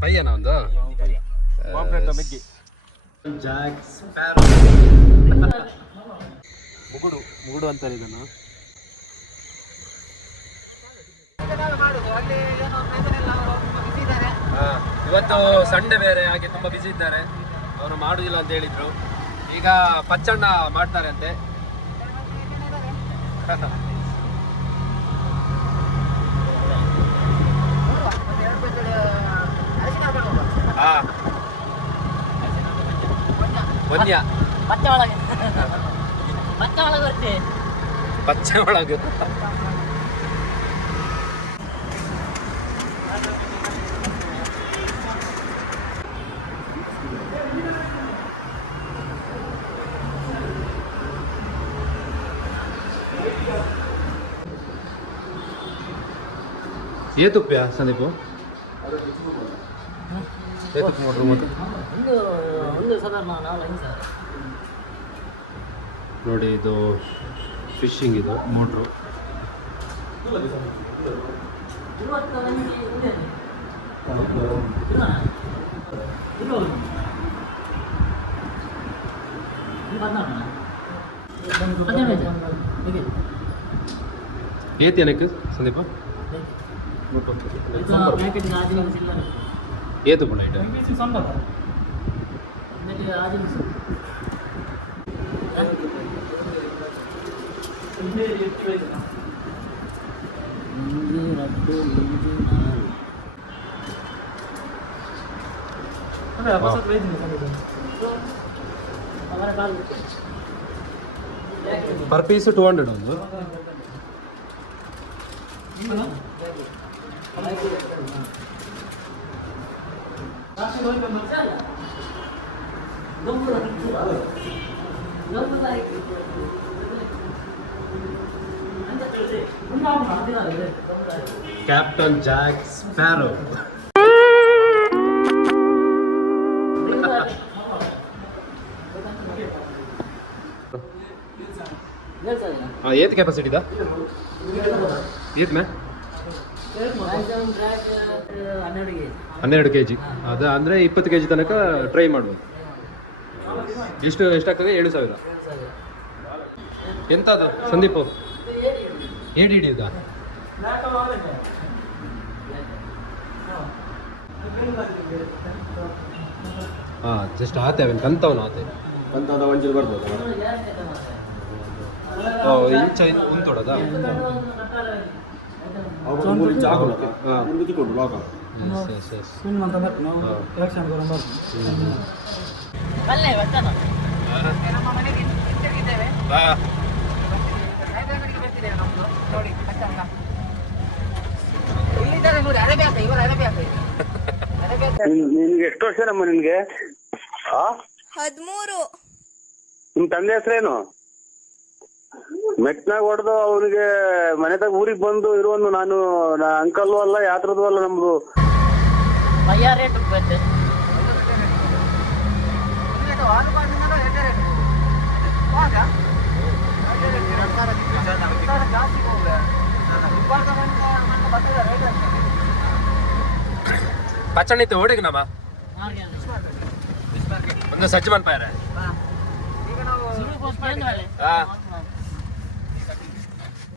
ಪಯ್ಯನ ಒಂದು? ಮುಗುಡು ಮುಗುಡು ಅಂತಾರೆ ಇದನ್ನು. ಹಾ, ಇವತ್ತು ಸಂಡೆ ಬೇರೆ ಹಾಗೆ ತುಂಬಾ ಬಿಸಿ ಇದ್ದಾರೆ. ಅವರು ಮಾಡುದಿಲ್ಲ ಅಂತ ಹೇಳಿದ್ರು. ಈಗ ಪಚ್ಚಣ್ಣ ಮಾಡ್ತಾರೆ ಅಂತೆ. ಹಾ ವನ್ಯ ಮತ್ತೆ ಒಳಗೆ ಮತ್ತೆ ಒಳಗೆ ಬರ್ತೀವಿ ಪಚ್ಚೆ ಒಳಗೆ ಏತುಪ್ಪ್ಯಾ ಸಂದೀಪು ಏತುಪ್ಪು ನೋಡ್ರಿ ಮತ್ತೆ ನೋಡಿ ಇದು ಫಿಶಿಂಗ್ ಇದು ಮೋಟ್ರು. ಏತಿ ಏನಕ್ಕೆ ಸಂದೀಪ? ಪ್ಯಾಕೆಟ್ ಆದಿನ ಚಿಲ್ಲರೆ ಏತು ಕೂಡ ಇಟ ಆಮೇಲೆ ಆದಿನ ಒಂದು ಮೂರು ನಾಲ್ಕು ಅವರ ಕಾಲು ಪರ್ ಪೀಸ್ ಟೂ ಹಂಡ್ರೆಡ್ ಒಂದು ಕ್ಯಾಪ್ಟನ್ ಜಾಕ್ ಸ್ಪ್ಯಾರೋ ಆ ಏತ್ ಕೆಪಾಸಿಟಿ ಇದಾ? ಏತ್ ಮ್ಯಾಮ್ ಹನ್ನೆರಡು ಕೆ ಜಿ ಅದು ಅಂದರೆ ಇಪ್ಪತ್ತು ಕೆ ಜಿ ತನಕ ಟ್ರೈ ಮಾಡ್ಬೋದು. ಎಷ್ಟು ಎಷ್ಟಾಗ್ತದೆ? ಏಳು ಸಾವಿರ. ಎಂತ ಅದು ಸಂದೀಪ್ ಏಡಿ ಹಿಡಿಯುದ? ಹಾಂ ಜಸ್ಟ್ ಆತೆ ಅವನ್ ಕಂತವನು ಆತೆ. ಕಂತದ ಒಂಚೂರು ಬರ್ಬೋದು. ಇಂಚ ಉಂತೊಡದ ನಿನ್ಗೆ ಎಷ್ಟು ವರ್ಷ ನಮ್ಮ ನಿನ್ಗೆ? ಹದಿಮೂರು. ನಿಮ್ ತಂದೆ ಹೆಸರೇನು? ಮೆಟ್ನಾಗ ಹೊಡೆದು ಅವನಿಗೆ ಮನೆದಾಗ ಊರಿಗೆ ಬಂದು ಇರುವನು ನಾನು ಅಂಕಲ್ ಅಲ್ಲ ಯಾತ್ರದ್ದು ಅಲ್ಲ ನಮ್ದು. ಓಡಿಗೆ ನಮ್ಮ? ಒಂದು ಸಜ್ಜಮನ್ ಪಾಯ್ರೆ ಹಾ.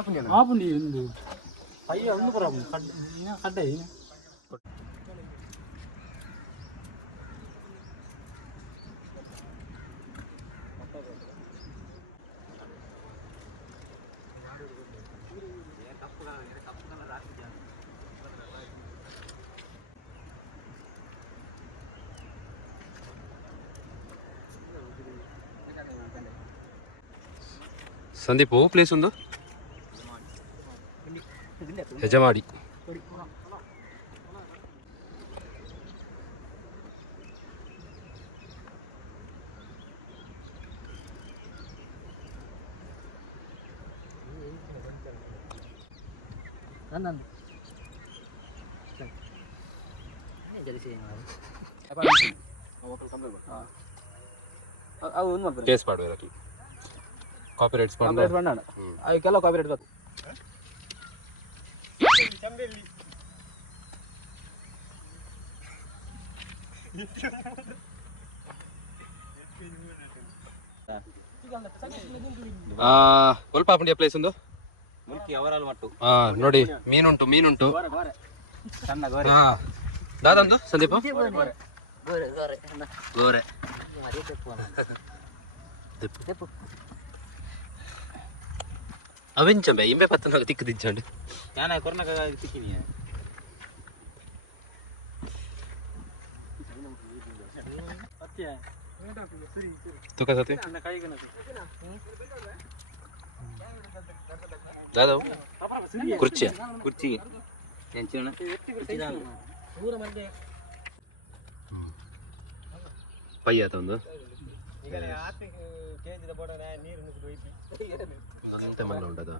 ஆப்பண்ணியா ஆப்பண்ணி இருந்து பையன் வந்துக்கிறான் கண்டை సందీప్ ఓ ప్లేస్ ఉందా ಹೆಜಮಾಡಿ ನಂದು ಜಲಸಿ ಅವು ಒಂದು ಮಾಡ್ತಾರೆ ಕೇಸ್ ಮಾಡುವ ಕಾಪಿ ರೈಟ್ಸ್ ಕಾಪಿರೇಟ್ ಬಣ್ಣ ಅದಕ್ಕೆಲ್ಲ ಕಾಪಿರೇಟ್ ಬೇಕು ಸ್ವಲ್ಪ ಪುಂಡಿಯ ಪ್ಲೇಸ್ ಒಂದು ಮುಲ್ಕಿ ಅವರಲ್ಲಿ ಮಟ್ಟು ಹಾ ನೋಡಿ ಮೀನುಂಟು ಮೀನುಂಟು ಸಣ್ಣ ಹಾ ದಾದಂದು ಸಂದೀಪ ಗೋರೆ ಅವೆಂಚಂಬೆ ಇಂಬೆ ಪತ್ತ ನಾವು ತಿಕ್ಕು ತಿಂಚಂಡು ಯಾನ ಕೊರೋನಾ ತಿಕ್ಕಿನಿ ತೂಕ ಸತಿ ಯಾದವು ಕುರ್ಚಿ ಕುರ್ಚಿ ಹೆಂಚಿನ ಪೈ ಆತ ಒಂದು ನೀರು ಮಂಗ ಉಂಟದ.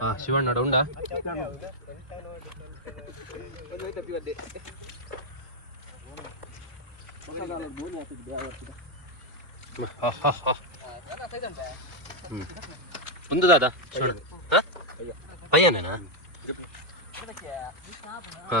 ಹಾ ಶಿವಣ್ಣ ಉಂಡ ಒಂದು ದಾದ? ಪಯ್ಯನೇನಾ ಹಾ.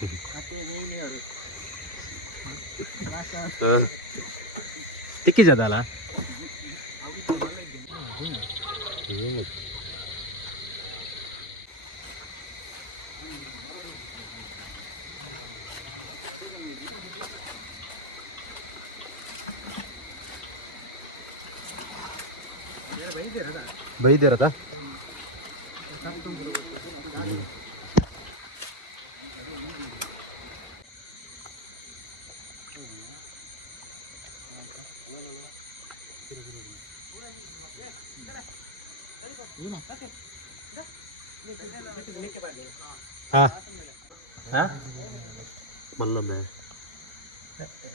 ತಿಕ್ಕಿಜದಲ್ಲ ಬೈದಿರದ ಹಾ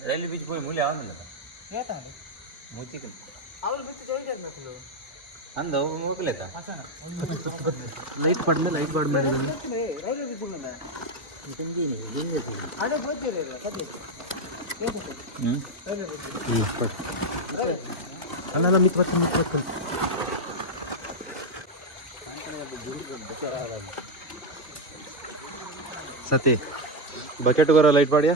Railway beach ಹೋಗಿ ಮೂಲೆ ಯಾವನಿಲ್ಲ ಮುಚ್ಚಿಕ ಅಂದ ಮುಗಿಲೇತ ಲೈಟ್ ಪಡ್ಮೆ ಲೈಟ್ ಪಡ್ಮೆ ಅಲ್ಲ ಮಿತ್ ಬತ್ತ ಮಿತ್ ಬತ್ತ ಸತಿ ಬಕೆಟ್ ಬರೋ ಲೈಟ್ ಮಾಡಿಯಾ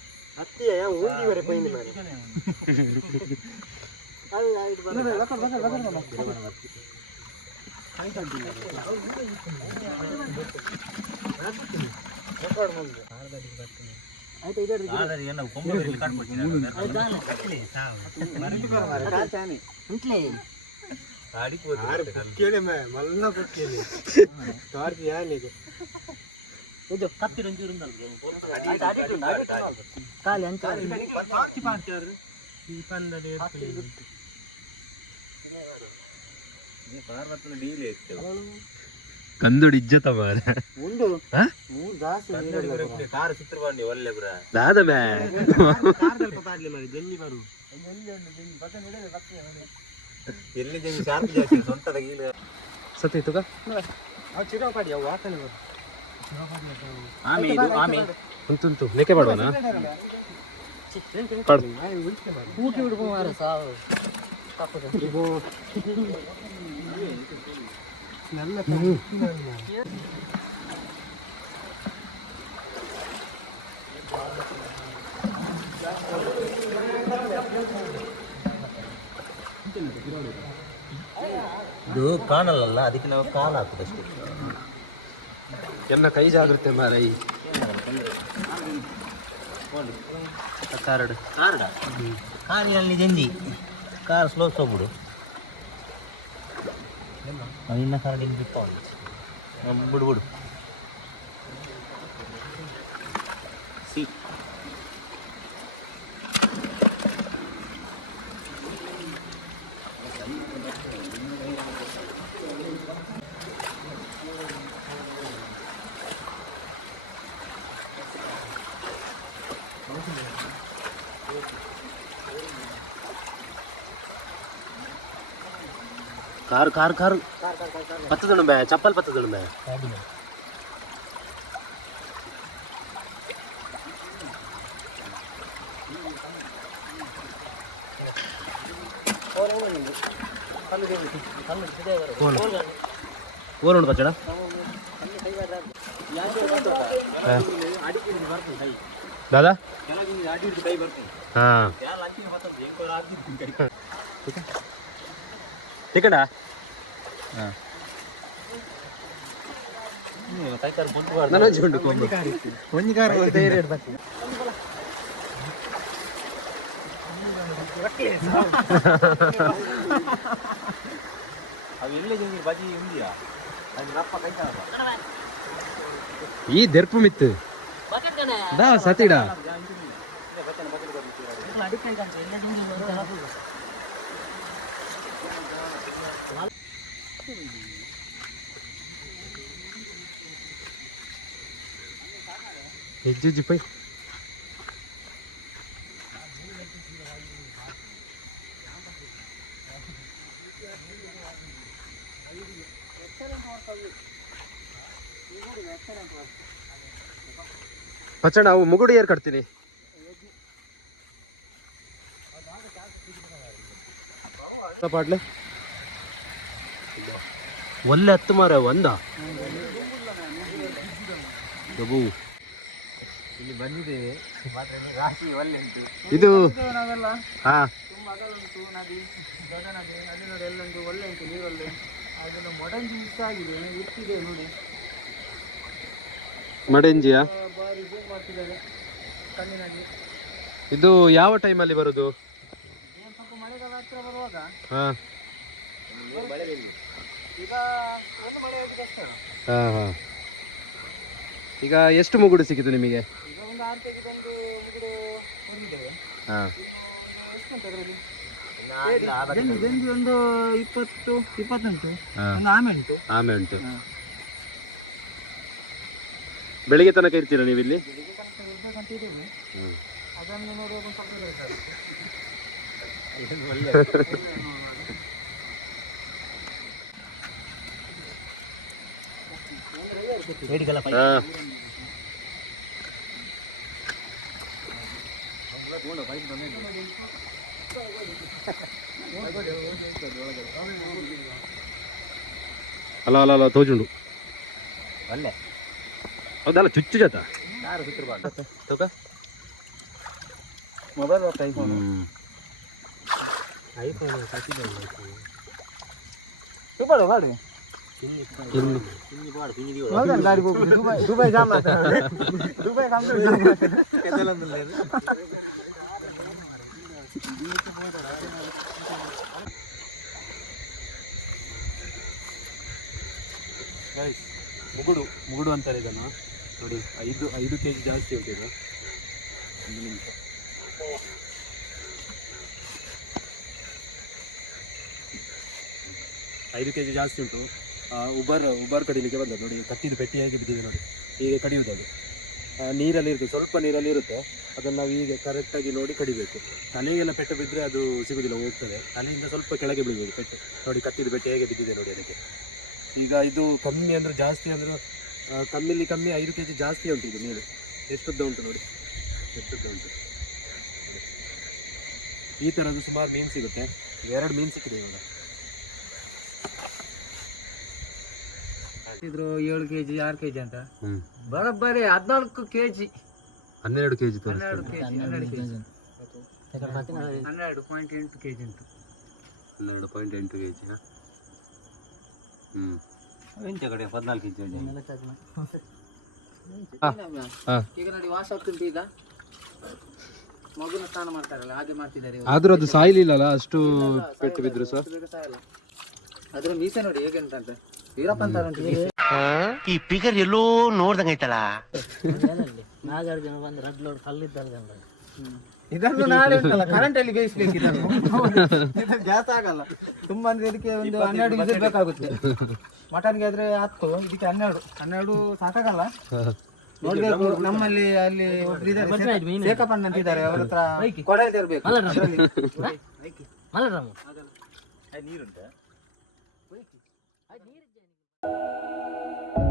அத்தியா ஏன் ஊந்தி வரை போயிருந்து மாதிரி అడిపోతుంది మళ్ళా పట్టుకెళ్ళి కార్కి యాడ్ లేదు ಇದು ಕತ್ತಿ ಒಂಚೂರು ಕಾಲಿ ಅಂತ ಕಂದುಡಿ ಇಜ್ಜತ ಮಾರ ಉಂಡು ಹ? ಮೂರು ಜಾಸ್ತಿ ಕಾರ ಕಾರ್ ಚಿತ್ರ ಬಂಡಿ ಒಳ್ಳೆ ಬ್ರ ದಾದ ಬೇ ಕಾರ್ದಲ್ಲಿ ಪತಾಡ್ಲಿ ಮಾಡಿ ಜಲ್ಲಿ ಬರು ಎಲ್ಲಿ ಜಲ್ಲಿ ಶಾರ್ಪ್ ಜಾಸ್ತಿ ಸ್ವಂತದ ಗೀಲು ತುಗ ಚಿರೋ ಕಾಡಿ ಅವು ವಾಸನೆ ಬರು ಆಮೆ ಇದು ಆಮೆ ಉಂಟುಂಟು ಮೇಕೆ ಮಾಡುವನಾ ಕೂಟಿ ಬಿಡ್ಬೋ ಮಾರ ಸಾವು ಇದು ಕಾಣಲ್ಲ ಅದಕ್ಕೆ ನಾವು ಕಾಲು ಹಾಕುದಷ್ಟೇ ಎನ್ನ ಕೈ ಜಾಗೃತೆ ಮಾರ ಈ ಕಾರ್ಡ್? ಕಾರ್ಡ ಕಾರಿನಲ್ಲಿ ಜಂಜಿ. ಕಾರ್ ಸ್ಲೋ ಹೋಗ್ಬಿಡು ಇನ್ನ ಕಾರ್ಡ್ ಇಲ್ಲಿ ಬಿಟ್ಟು ಬಿಡು ಬಿಡು. ಕಾರ್ ಕಾರ್ ಕಾರ್ ಪತ್ತದಣ ಬೇ ಚಪ್ಪಲ್ ಪತ್ತದಣ ಬೇ ಓರ್ ಪಚ್ಚಡ ದಾದಾ ಹಾ ಟಿಕಟ ಕೈ ಕಾಲು ಬಂದು ನನ್ನ ಜುಂಡು ಕೊಂಬು ಒಂಜಿ ಕಾರ್ ಅವು ಎಲ್ಲೇ ಜಂಗಿ ಬಜಿ ಉಂದಿಯಾ ಅದು ರಪ್ಪ ಕೈ ಕಾಲ ಈ ದೆರ್ಪು ಮಿತ್ತು ಬಕೆಟ್ ಕಣೆ ದಾ ಸತಿಡ ಅಡಿಕೆ ಕಾಣ್ಸ ಎಲ್ಲ ಹಿಂಗೆ ಹಾಕುದು ಹೆಜ್ಜೆ ಪೈ ಪಚ್ಚಣ ಅವು ಮುಗುಡು ಏರ್ ಕಟ್ತೀನಿ ಪಾಟ್ಲೆ ಒಳ್ಳೆ ಹತ್ತು ಮಾರ ಒಂದ. ಇಲ್ಲಿ ಬಂದಿದ್ದೇವೆ ರಾಶಿ ಒಳ್ಳೆ ಉಂಟು. ಇದು? ಹಾ. ನದಿ ದೊಡ್ಡ ನದಿ ನದಿ ನೋಡಿ ಎಲ್ಲ ಉಂಟು ಒಳ್ಳೆ ಉಂಟು ನೀರೊಳ್ಳೆ ಅದೆಲ್ಲ ಮೊಡಂಜಿ ಮಿಸ್ ಆಗಿದೆ ಇರ್ತಿದೆ ನೋಡಿ. ಮಡೆಂಜಿಯ? ಬಾರಿ ಜೂಮ್ ಮಾಡ್ತಿದ್ದಾರೆ ಕಣ್ಣಿನಾಗಿ ಇದು ಯಾವ ಟೈಮಲ್ಲಿ ಬರುದು? ಸ್ವಲ್ಪ ಮಳೆಗಾಲ ಹತ್ರ ಬರುವಾಗ? ಹಾ. ಹಾ ಹಾ. ಈಗ ಎಷ್ಟು ಮುಗುಡು ಸಿಕ್ಕಿತು ನಿಮಗೆ? ಹಾ. ಜಂಜಿ ಒಂದು ಇಪ್ಪತ್ತು ಇಪ್ಪತ್ತುಂಟು. ಒಂದು ಆಮೆ ಉಂಟು. ಆಮೆ ಉಂಟು. ಬೆಳಿಗ್ಗೆ ತನಕ ಇರ್ತೀರಾ ನೀವು ಇಲ್ಲಿ. ಅದನ್ನು ಸ್ವಲ್ಪ ಬೇಕಾಗುತ್ತೆ ಅಲ್ಲ ಅಲ್ಲ ಅಲ್ಲ ತೋಜುಂಡು. ಒಳ್ಳೆ ಹೌದಲ್ಲ ಚುಚ್ಚು ಜತ? ಯಾರು ಸುತ್ತಿರ್ಬಾರ್ದು ತೋಕ? Mobile iPhone. ಹ್ಮ್. ಐಫೋನ್ ಸೂಪರ್ ಗಾಡಿ ಮುಗುಡು ಮುಗುಡು ಅಂತಾರೆ ಇದನ್ನು ನೋಡಿ ಐದು ಐದು ಕೆ ಜಿ ಜಾಸ್ತಿ ಇದು ಒಂದು ನಿಮಿಷ ಐದು ಕೆ ಜಿ ಜಾಸ್ತಿ ಉಂಟು. ಉಬರ್ ಉಬರ್ ಕಡಿಲಿಕ್ಕೆ ಬಂದದ್ದು ನೋಡಿ ಕತ್ತಿದ ಪೆಟ್ಟಿಯಾಗಿ ಬಿದ್ದಿದೆ ನೋಡಿ. ಹೀಗೆ ಕಡಿಯುವುದು ಅದು. ನೀರಲ್ಲಿ ಇರುತ್ತೆ, ಸ್ವಲ್ಪ ನೀರಲ್ಲಿ ಇರುತ್ತೆ. ಅದನ್ನು ನಾವು ಹೀಗೆ ಕರೆಕ್ಟಾಗಿ ನೋಡಿ ಕಡಿಬೇಕು. ತಲೆಗೆಲ್ಲ ಪೆಟ್ಟು ಬಿದ್ದರೆ ಅದು ಸಿಗುವುದಿಲ್ಲ ಹೋಗ್ತದೆ. ತಲೆಯಿಂದ ಸ್ವಲ್ಪ ಕೆಳಗೆ ಬೀಳ್ಬೇಕು ಪೆಟ್ಟು. ನೋಡಿ ಕತ್ತಿದ ಪೆಟ್ಟಿ ಹೇಗೆ ಬಿದ್ದಿದೆ ನೋಡಿ ಅದಕ್ಕೆ. ಈಗ ಇದು ಕಮ್ಮಿ ಅಂದರೆ ಜಾಸ್ತಿ ಅಂದರೂ ಕಮ್ಮಿಲಿ ಕಮ್ಮಿ ಐದು ಕೆ ಜಿ ಜಾಸ್ತಿ ಉಂಟು ಇದು ನೀರು ಎಷ್ಟುದ್ದ ಉಂಟು ನೋಡಿ. ಎಷ್ಟುದ್ದ ಉಂಟು. ಈ ಥರದ್ದು ಸುಮಾರು ಮೀನು ಸಿಗುತ್ತೆ. ಎರಡು ಮೀನು ಸಿಕ್ಕಿದೆ ಇವಾಗ. ಇದ್ರು ಏಳು ಕೆ ಜಿ ಆರು ಕೆ ಜಿ ಅಂತ. ಹ್ಮ್. ಬರೋಬ್ಬರಿ ಹದಿನಾಲ್ಕು ಕೆ ಜಿ ಹನ್ನೆರಡು ಕೆ ಜಿ ಹನ್ನೆರಡು ಕೆ ಜಿ ಹನ್ನೆರಡು ಕೆ ಜಿ ಪಾಯಿಂಟ್ ಎಂಟು ಕೆ ಜಿ ಉಂಟು ಹನ್ನೆರಡು ಪಾಯಿಂಟ್ ಎಂಟು ಕೆ ಜಿ ಹ್ಞೂ ಎಂಚ ಕಡೆ ಹದಿನಾಲ್ಕು ಇಂಚು ಉಂಟು. ಈಗ ನೋಡಿ ವಾಸ ಆಗ್ತುಂಟು ಈಗ ಮಗುನ ಸ್ನಾನ ಮಾಡ್ತಾರಲ್ಲ ಹಾಗೆ ಮಾಡ್ತಿದ್ದಾರೆ ಆದ್ರೂ ಅದು ಸಾಯ್ಲಿಲ್ಲಲ್ಲ ಅಷ್ಟು ಪೆಟ್ಟು ಬಿದ್ರು ಸರ್. ಅದ್ರ ಮೀಸೆ ನೋಡಿ ಹೇಗೆ ಅಂತ ಅಂತ. ವೀರಪ್ಪ ಅಂತ ಉಂಟು ಈ ಫಿಗರ್ ಎಲ್ಲೋ ನೋಡ್ದಂಗೈತಲ್ಲ ಏನಲ್ಲಿ? ನಾಗಾರ್ಜುನ ಬಂದು ರಡ್ ಲೋಡ್ ಕಲ್ಲಿದ್ದಲ್ಲ ಇದನ್ನು ನಾಳೆ ಉಂಟಲ್ಲ ಕರೆಂಟ್ ಅಲ್ಲಿ ಬೇಯಿಸ್ಬೇಕು ಇದನ್ನು ಇದು ಗ್ಯಾಸ್ ಆಗಲ್ಲ. ತುಂಬಾ ಅಂದ್ರೆ ಇದಕ್ಕೆ ಒಂದು ಹನ್ನೆರಡು ವಿಸಿಲ್ ಬೇಕಾಗುತ್ತೆ ಮಟನ್ಗೆ ಆದ್ರೆ ಹತ್ತು ಇದಕ್ಕೆ ಹನ್ನೆರಡು. ಹನ್ನೆರಡು ಸಾಕಾಗಲ್ಲ. ನೋಡ್ಬೇಕು ನಮ್ಮಲ್ಲಿ ಅಲ್ಲಿ ಒಬ್ರು ಇದ್ದಾರೆ. ಶೇಖಪ್ಪಣ್ಣ ಅಂತ ಇದ್ದಾರೆ ಅವ್ರ ಹತ್ರ ಕೊಡ ಇರ್ಬೇಕು Thank you.